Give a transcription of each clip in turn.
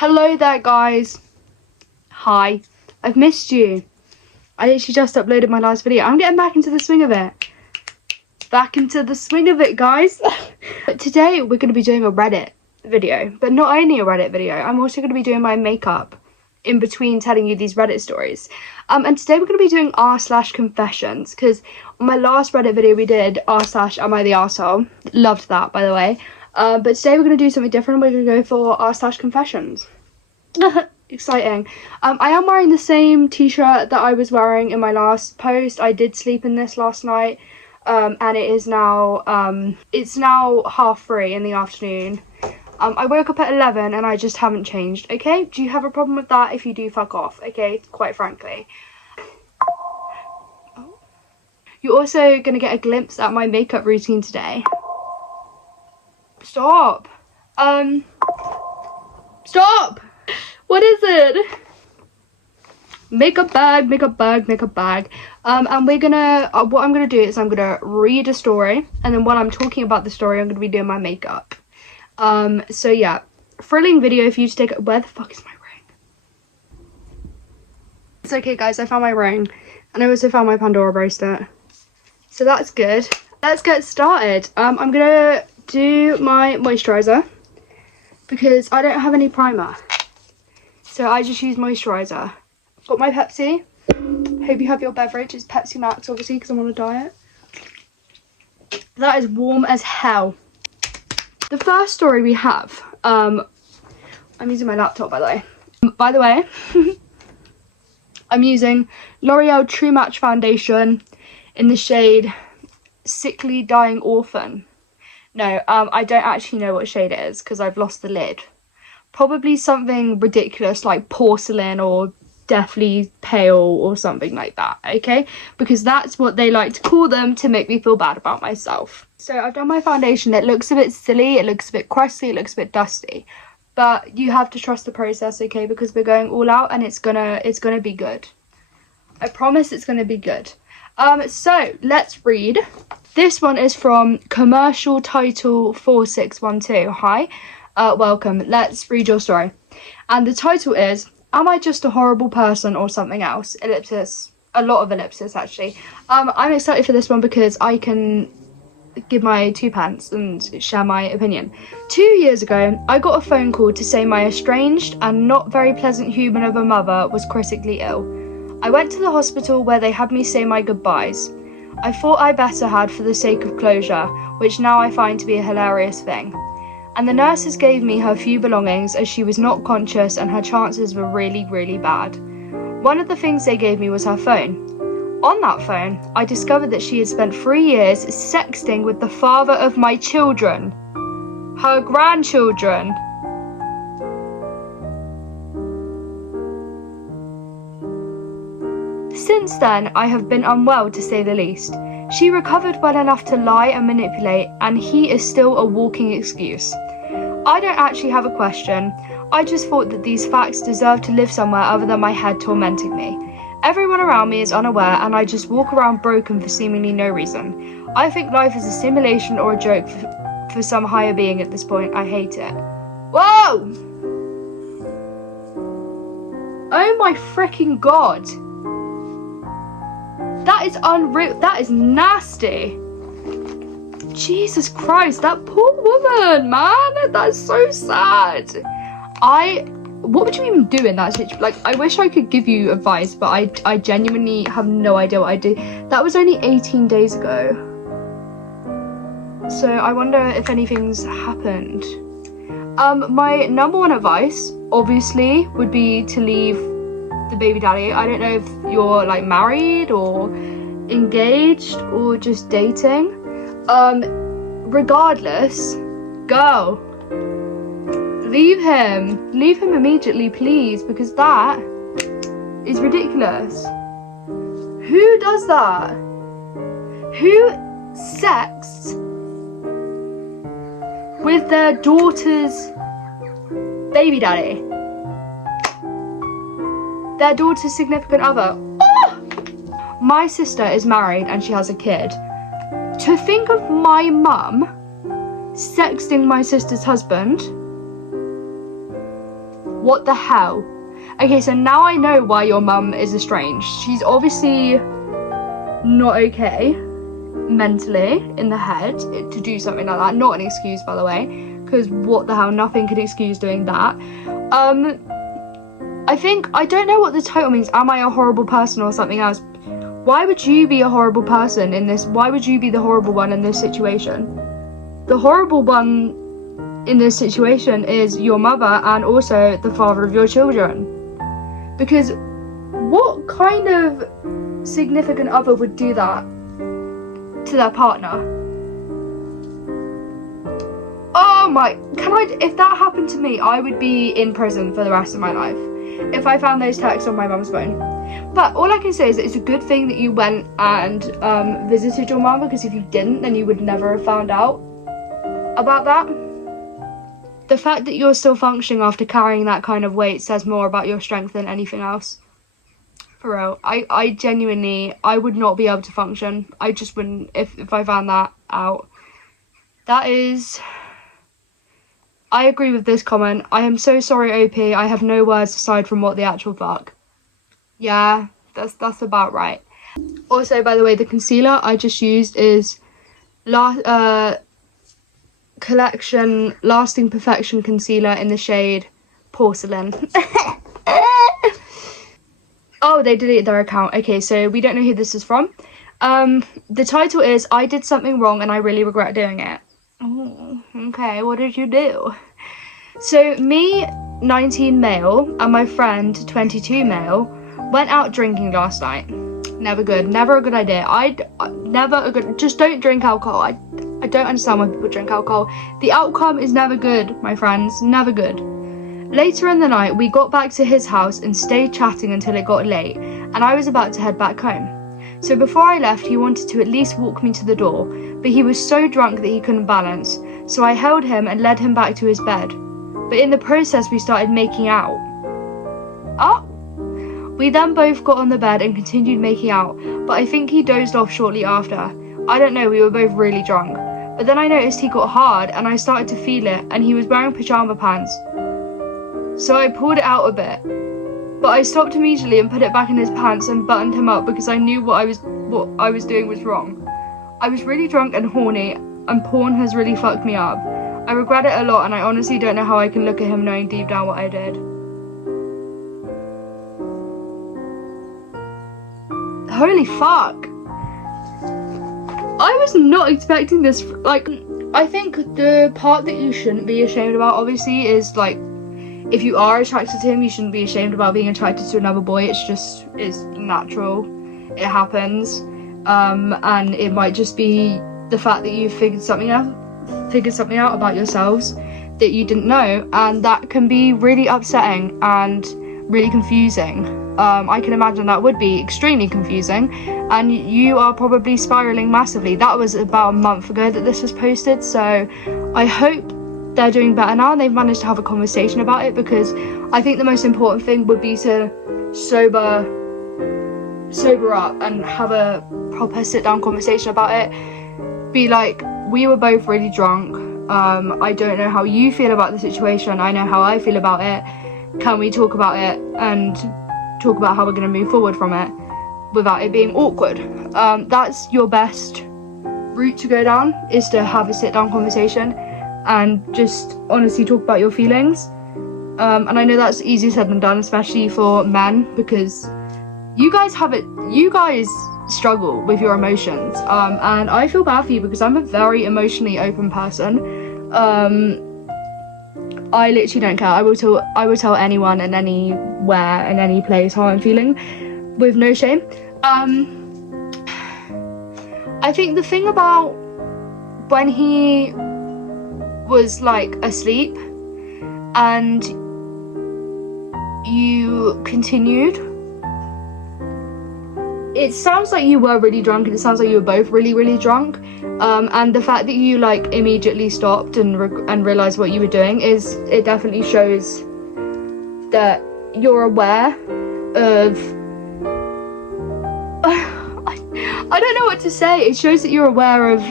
Hello there, guys. Hi. I've missed you. I literally just uploaded my last video. I'm getting back into the swing of it. Guys. But today we're going to be doing a Reddit video. But not only a Reddit video, I'm also going to be doing my makeup in between telling you these Reddit stories. And today we're going to be doing r/confessions, because on my last Reddit video we did r/am I the arsehole. Loved that, by the way. But today we're going to do something different. We're going to go for r/confessions. Exciting. I am wearing the same t-shirt that I was wearing in my last post. I did sleep in this last night, and it is now it's now 3:30 in the afternoon. I woke up at 11 and I just haven't changed. Okay, do you have a problem with that? If you do, fuck off. Okay, quite frankly. Oh. You're also gonna get a glimpse at my makeup routine today. Stop. Stop. What is it? Makeup bag. And we're gonna, what I'm gonna do is I'm gonna read a story, and then while I'm talking about the story, I'm gonna be doing my makeup. So yeah, thrilling video for you to take. Where the fuck is my ring? It's okay, guys, I found my ring, and I also found my Pandora bracelet. So that's good. Let's get started. I'm gonna do my moisturizer, because I don't have any primer. So I just use moisturizer. Got my Pepsi. Hope you have your beverage. It's Pepsi Max, obviously, because I'm on a diet. That is warm as hell. The first story we have, I'm using my laptop, by the way. I'm using L'Oreal True Match Foundation in the shade Sickly Dying Orphan. No, I don't actually know what shade it is because I've lost the lid. Probably something ridiculous like porcelain or deathly pale or something like that, okay? Because that's what they like to call them to make me feel bad about myself. So I've done my foundation. It looks a bit silly, it looks a bit crusty, it looks a bit dusty. But you have to trust the process, okay? Because we're going all out and it's gonna be good. I promise it's gonna be good. So let's read. This one is from Commercial Title 4612. Hi, welcome. Let's read your story. And the title is, Am I Just a Horrible Person or Something Else? Ellipsis. A lot of ellipsis, actually. I'm excited for this one because I can give my 2 pence and share my opinion. 2 years ago, I got a phone call to say my estranged and not very pleasant human of a mother was critically ill. I went to the hospital where they had me say my goodbyes. I thought I better had for the sake of closure, which now I find to be a hilarious thing. And the nurses gave me her few belongings as she was not conscious and her chances were really, really bad. One of the things they gave me was her phone. On that phone, I discovered that she had spent 3 years sexting with the father of my children. Her grandchildren. Since then, I have been unwell to say the least. She recovered well enough to lie and manipulate, and he is still a walking excuse. I don't actually have a question. I just thought that these facts deserve to live somewhere other than my head tormenting me. Everyone around me is unaware, and I just walk around broken for seemingly no reason. I think life is a simulation or a joke for some higher being at this point. I hate it. Whoa! Oh my freaking god. That is unreal. That is nasty. Jesus Christ, that poor woman, man. That's so sad. What would you even do in that situation? Like, I wish I could give you advice, but I genuinely have no idea what I'd do. That was only 18 days ago. So I wonder if anything's happened. My number one advice, obviously, would be to leave the baby daddy. I don't know if you're like married or engaged or just dating. Regardless, go. Leave him immediately, please, because that is ridiculous. Who does that? Who sexts with their daughter's baby daddy? Their daughter's significant other. Oh! My sister is married and she has a kid. To think of my mum sexting my sister's husband. What the hell? Okay, so now I know why your mum is estranged. She's obviously not okay mentally in the head to do something like that. Not an excuse, by the way, because what the hell, nothing could excuse doing that. I don't know what the title means. Am I a horrible person or something else? Why would you be a horrible person in this? Why would you be the horrible one in this situation? The horrible one in this situation is your mother and also the father of your children. Because what kind of significant other would do that to their partner? Oh my, if that happened to me, I would be in prison for the rest of my life if I found those texts on my mum's phone. But all I can say is that it's a good thing that you went and visited your mum, because if you didn't, then you would never have found out about that. The fact that you're still functioning after carrying that kind of weight says more about your strength than anything else. For real. I genuinely, I would not be able to function. I just wouldn't if I found that out. That is... I agree with this comment. I am so sorry, OP. I have no words aside from what the actual fuck. Yeah, that's about right. Also, by the way, the concealer I just used is Collection Lasting Perfection Concealer in the shade Porcelain. Oh, they deleted their account. Okay, so we don't know who this is from. The title is I Did Something Wrong and I Really Regret Doing It. Oh, okay, what did you do? So me, 19 male, and my friend, 22 male, went out drinking last night. Never good. Never a good idea. Just don't drink alcohol. I don't understand why people drink alcohol. The outcome is never good, my friends. Never good. Later in the night, we got back to his house and stayed chatting until it got late, and I was about to head back home. So before I left, he wanted to at least walk me to the door, but he was so drunk that he couldn't balance, so I held him and led him back to his bed. But in the process, we started making out. Oh! We then both got on the bed and continued making out, but I think he dozed off shortly after. I don't know, we were both really drunk. But then I noticed he got hard and I started to feel it, and he was wearing pyjama pants. So I pulled it out a bit. But I stopped immediately and put it back in his pants and buttoned him up because I knew what I was doing was wrong. I was really drunk and horny, and porn has really fucked me up. I regret it a lot, and I honestly don't know how I can look at him knowing deep down what I did. Holy fuck. I was not expecting this. Like, I think the part that you shouldn't be ashamed about, obviously, is like, if you are attracted to him, you shouldn't be ashamed about being attracted to another boy. It's natural. It happens. And it might just be the fact that you figured something out about yourselves that you didn't know, and that can be really upsetting and really confusing. I can imagine that would be extremely confusing, and you are probably spiraling massively. That was about a month ago that this was posted, so I hope they're doing better now and they've managed to have a conversation about it, because I think the most important thing would be to sober up and have a proper sit down conversation about it. Be like, we were both really drunk. I don't know how you feel about the situation. I know how I feel about it. Can we talk about it and talk about how we're going to move forward from it without it being awkward? That's your best route to go down, is to have a sit down conversation and just honestly talk about your feelings. And I know that's easier said than done, especially for men, because you guys struggle with your emotions, and I feel bad for you because I'm a very emotionally open person. I literally don't care. I will tell anyone and anywhere and any place how I'm feeling with no shame. I think the thing about when he was like asleep and you continued, it sounds like you were really drunk, and it sounds like you were both really, really drunk. And the fact that you like immediately stopped and realized what you were doing, it definitely shows that you're aware of I don't know what to say. It shows that you're aware of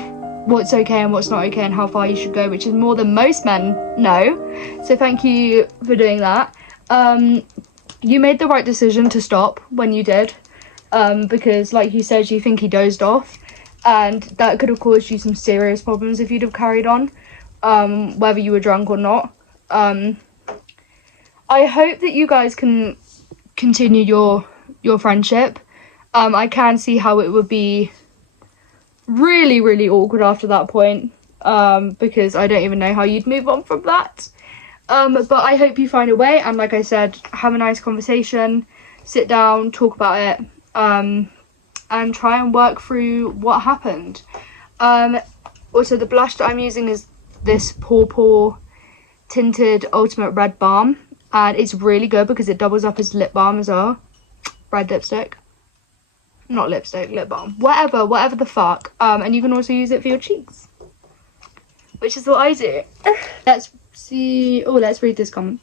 what's okay and what's not okay and how far you should go, which is more than most men know. So thank you for doing that. You made the right decision to stop when you did, because like you said, you think he dozed off, and that could have caused you some serious problems if you'd have carried on, whether you were drunk or not. I hope that you guys can continue your friendship. I can see how it would be really, really awkward after that point, because I don't even know how you'd move on from that. But I hope you find a way, and like I said, have a nice conversation, sit down, talk about it, and try and work through what happened. Also, the blush that I'm using is this Paw Tinted Ultimate Red Balm, and it's really good because it doubles up as lip balm as well. Red lipstick. Not lipstick, lip balm. Whatever the fuck. And you can also use it for your cheeks, which is what I do. Let's see. Oh, let's read this comment.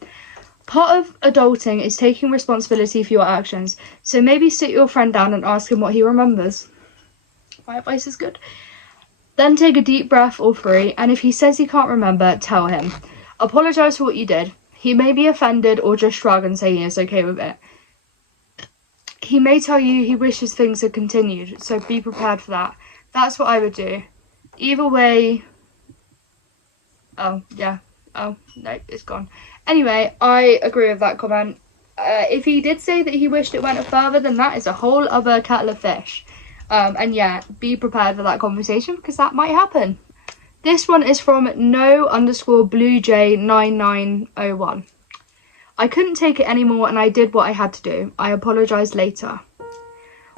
Part of adulting is taking responsibility for your actions. So maybe sit your friend down and ask him what he remembers. My advice is good. Then take a deep breath or three, and if he says he can't remember, tell him. Apologise for what you did. He may be offended or just shrug and say he is okay with it. He may tell you he wishes things had continued, so be prepared for that. That's what I would do. Either way... Oh, yeah. Oh, no, it's gone. Anyway, I agree with that comment. If he did say that he wished it went further, then that is a whole other kettle of fish. And yeah, be prepared for that conversation, because that might happen. This one is from no_bluej9901. I couldn't take it anymore and I did what I had to do. I apologised later.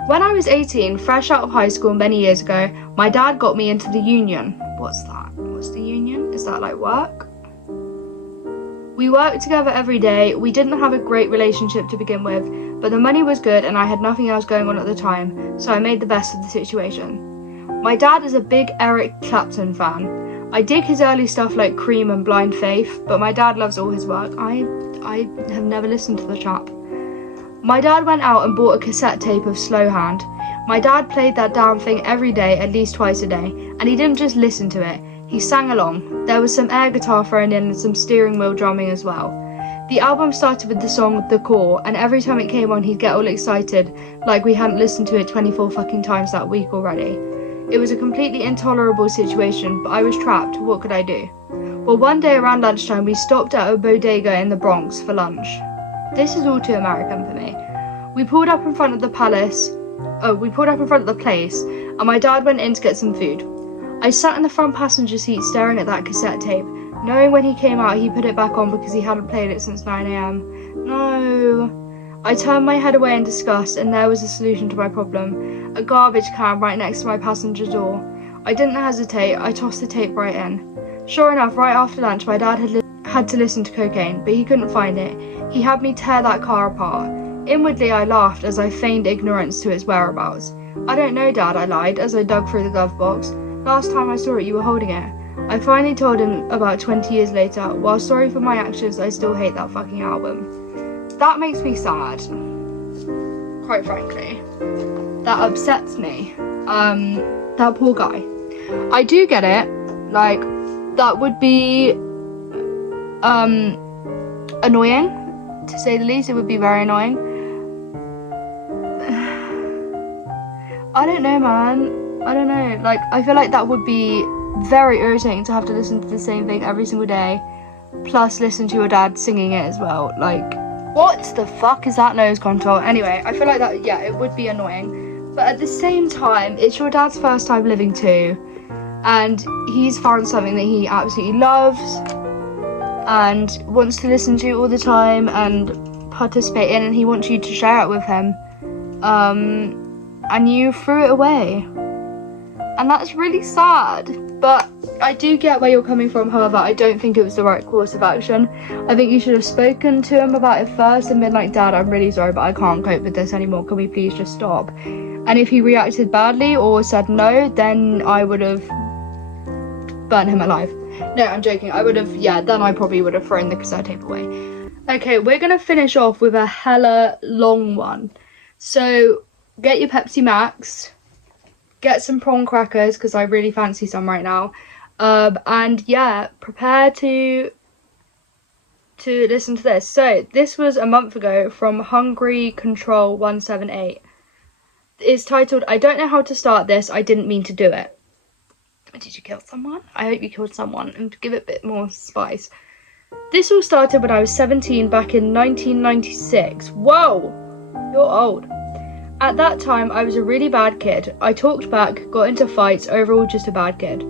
When I was 18, fresh out of high school many years ago, my dad got me into the union. What's that? What's the union? Is that like work? We worked together every day. We didn't have a great relationship to begin with, but the money was good and I had nothing else going on at the time, so I made the best of the situation. My dad is a big Eric Clapton fan. I dig his early stuff like Cream and Blind Faith, but my dad loves all his work. I have never listened to the chap. My dad went out and bought a cassette tape of Slow Hand. My dad played that damn thing every day, at least twice a day, and he didn't just listen to it, he sang along. There was some air guitar thrown in and some steering wheel drumming as well. The album started with the song The Core, and every time it came on he'd get all excited, like we hadn't listened to it 24 fucking times that week already. It was a completely intolerable situation, but I was trapped. What could I do? Well, one day around lunchtime, we stopped at a bodega in the Bronx for lunch. This is all too American for me. We pulled up in front of the place, and my dad went in to get some food. I sat in the front passenger seat staring at that cassette tape, knowing when he came out he put it back on because he hadn't played it since 9 a.m. No. I turned my head away in disgust, and there was a solution to my problem. A garbage can right next to my passenger door. I didn't hesitate, I tossed the tape right in. Sure enough, right after lunch, my dad had to listen to cocaine, but he couldn't find it. He had me tear that car apart. Inwardly, I laughed as I feigned ignorance to its whereabouts. I don't know, Dad, I lied as I dug through the glove box. Last time I saw it, you were holding it. I finally told him about 20 years later. While sorry for my actions, I still hate that fucking album. That makes me sad. Quite frankly. That upsets me. That poor guy. I do get it. Like, that would be annoying, to say the least. It would be very annoying. I don't know, man. I don't know. Like, I feel like that would be very irritating to have to listen to the same thing every single day, plus listen to your dad singing it as well. Like, what the fuck is that nose contour? Anyway, I feel like that, yeah, it would be annoying. But at the same time, it's your dad's first time living too, and he's found something that he absolutely loves and wants to listen to all the time and participate in, and he wants you to share it with him, and you threw it away, and that's really sad. But I do get where you're coming from. However, I don't think it was the right course of action. I think you should have spoken to him about it first and been like, Dad, I'm really sorry, but I can't cope with this anymore, can we please just stop? And if he reacted badly or said no, then I would have burnt him alive. No, I'm joking. I would have, yeah, then I probably would have thrown the cassette tape away. Okay, we're going to finish off with a hella long one. So, get your Pepsi Max. Get some prawn crackers, because I really fancy some right now. And yeah, prepare to to listen to this. So this was a month ago from Hungry Control 178. It's titled, I don't know how to start this, I didn't mean to do it. Did you kill someone? I hope you killed someone, and to give it a bit more spice. This all started when I was 17 back in 1996. Whoa! You're old. At that time, I was a really bad kid. I talked back, got into fights, overall just a bad kid.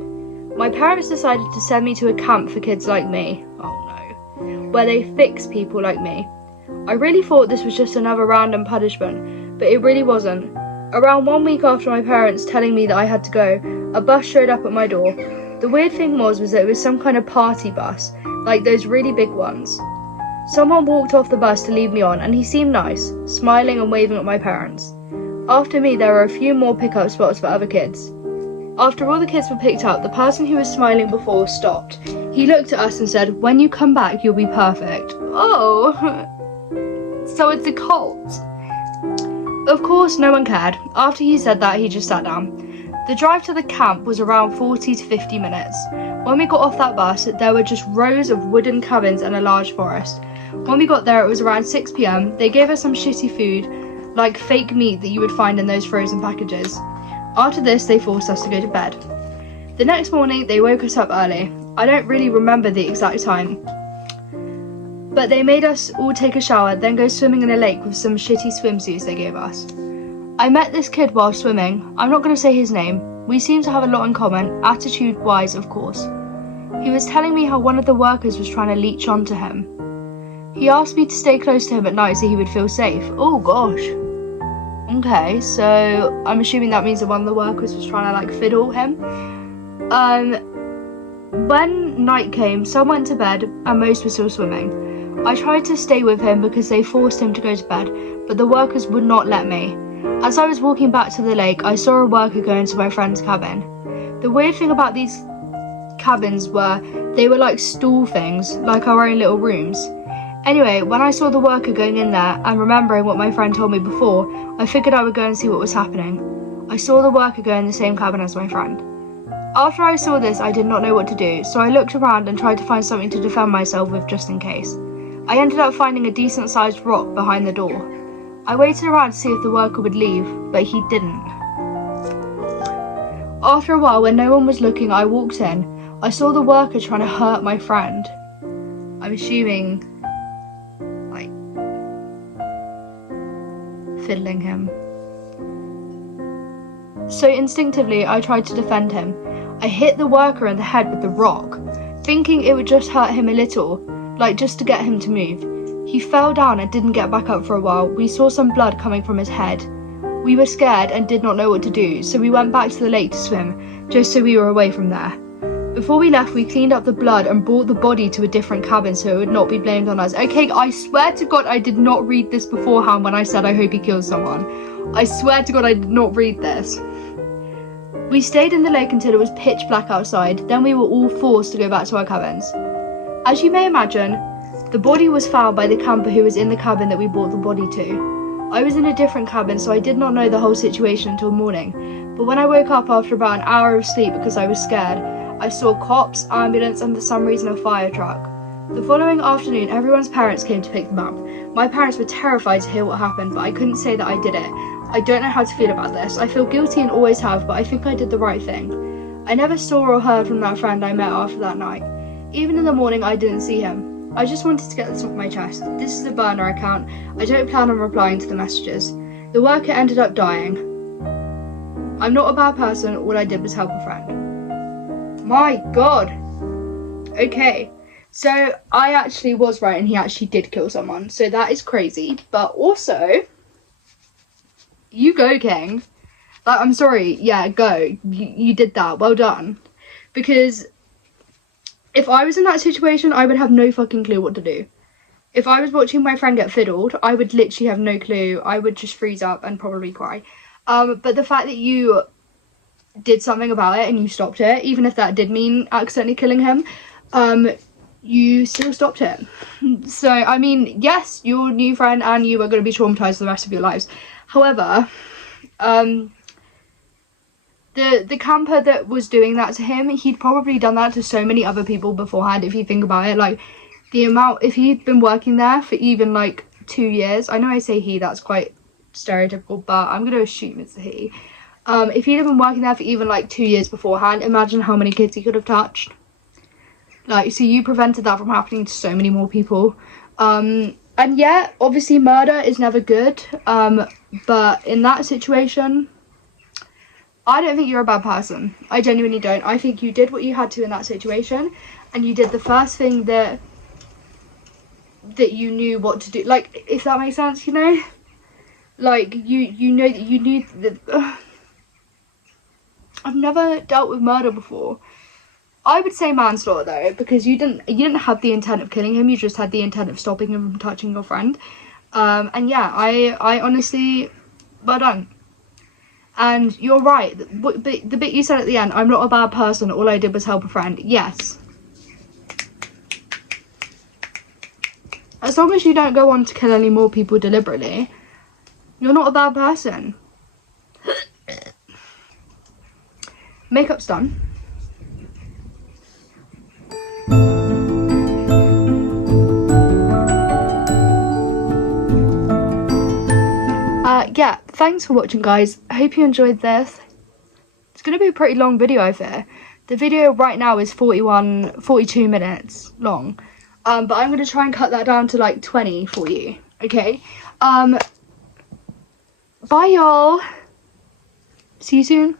My parents decided to send me to a camp for kids like me. Oh no. Where they fix people like me. I really thought this was just another random punishment, but it really wasn't. Around 1 week after my parents telling me that I had to go, a bus showed up at my door. The weird thing was that it was some kind of party bus, like those really big ones. Someone walked off the bus to leave me on, and he seemed nice, smiling and waving at my parents. After me, there were a few more pickup spots for other kids. After all the kids were picked up, the person who was smiling before stopped. He looked at us and said, when you come back, you'll be perfect. Oh, so it's a cult. Of course, no one cared. After he said that, he just sat down. The drive to the camp was around 40 to 50 minutes. When we got off that bus, there were just rows of wooden cabins and a large forest. When we got there, it was around 6 p.m. They gave us some shitty food, like fake meat that you would find in those frozen packages. After this, they forced us to go to bed. The next morning, they woke us up early. I don't really remember the exact time, but they made us all take a shower, then go swimming in a lake with some shitty swimsuits they gave us. I met this kid while swimming. I'm not going to say his name. We seem to have a lot in common, attitude-wise, of course. He was telling me how one of the workers was trying to leech onto him. He asked me to stay close to him at night so he would feel safe. Oh gosh. Okay, so I'm assuming that means that one of the workers was trying to like fiddle him. When night came, some went to bed and most were still swimming. I tried to stay with him because they forced him to go to bed, but the workers would not let me. As I was walking back to the lake, I saw a worker go into my friend's cabin. The weird thing about these cabins were they were like stall things, like our own little rooms. Anyway, when I saw the worker going in there and remembering what my friend told me before, I figured I would go and see what was happening. I saw the worker go in the same cabin as my friend. After I saw this, I did not know what to do, so I looked around and tried to find something to defend myself with just in case. I ended up finding a decent sized rock behind the door. I waited around to see if the worker would leave, but he didn't. After a while, when no one was looking, I walked in. I saw the worker trying to hurt my friend. I'm assuming, like, fiddling him. So instinctively, I tried to defend him. I hit the worker in the head with the rock, thinking it would just hurt him a little, like just to get him to move. He fell down and didn't get back up for a while. We saw some blood coming from his head. We were scared and did not know what to do, so we went back to the lake to swim, just so we were away from there. Before we left, we cleaned up the blood and brought the body to a different cabin so it would not be blamed on us. Okay, I swear to God I did not read this beforehand when I said I hope he kills someone. I swear to God I did not read this. We stayed in the lake until it was pitch black outside, then we were all forced to go back to our cabins. As you may imagine, the body was found by the camper who was in the cabin that we brought the body to. I was in a different cabin, so I did not know the whole situation until morning, but when I woke up after about an hour of sleep because I was scared, I saw cops, ambulance, and for some reason a fire truck. The following afternoon, everyone's parents came to pick them up. My parents were terrified to hear what happened, but I couldn't say that I did it. I don't know how to feel about this. I feel guilty and always have, but I think I did the right thing. I never saw or heard from that friend I met after that night. Even in the morning, I didn't see him. I just wanted to get this off my chest. This is a burner account. I don't plan on replying to the messages. The worker ended up dying. I'm not a bad person. All I did was help a friend. My God. Okay. So I actually was right and he actually did kill someone. So that is crazy. But also, you go, King. Like, I'm sorry. Yeah, go. You did that. Well done. Because if I was in that situation, I would have no fucking clue what to do. If I was watching my friend get fiddled, I would literally have no clue. I would just freeze up and probably cry. But the fact that you did something about it and you stopped it, even if that did mean accidentally killing him, you still stopped it. So, I mean, yes, your new friend and you are going to be traumatized for the rest of your lives. However, the camper that was doing that to him, he'd probably done that to so many other people beforehand, if you think about it. Like, the amount, if he'd been working there for even like 2 years, I know I say he, that's quite stereotypical, but I'm going to assume it's a he. If he'd have been working there for even like 2 years beforehand, imagine how many kids he could have touched. Like, so you prevented that from happening to so many more people. And yeah, obviously murder is never good, but in that situation, I don't think you're a bad person. I genuinely don't. I think you did what you had to in that situation, and you did the first thing that you knew what to do. Like, if that makes sense, you know? Like, you know that you knew that... I've never dealt with murder before. I would say manslaughter though, because you didn't have the intent of killing him, you just had the intent of stopping him from touching your friend. And yeah, I honestly, well done. And you're right, the bit you said at the end, I'm not a bad person, all I did was help a friend. Yes. As long as you don't go on to kill any more people deliberately, you're not a bad person. Makeup's done. Yeah, thanks for watching, guys. I hope you enjoyed this. It's going to be a pretty long video, I fear. The video right now is 42 minutes long. But I'm going to try and cut that down to like 20 for you, okay? Bye, y'all. See you soon.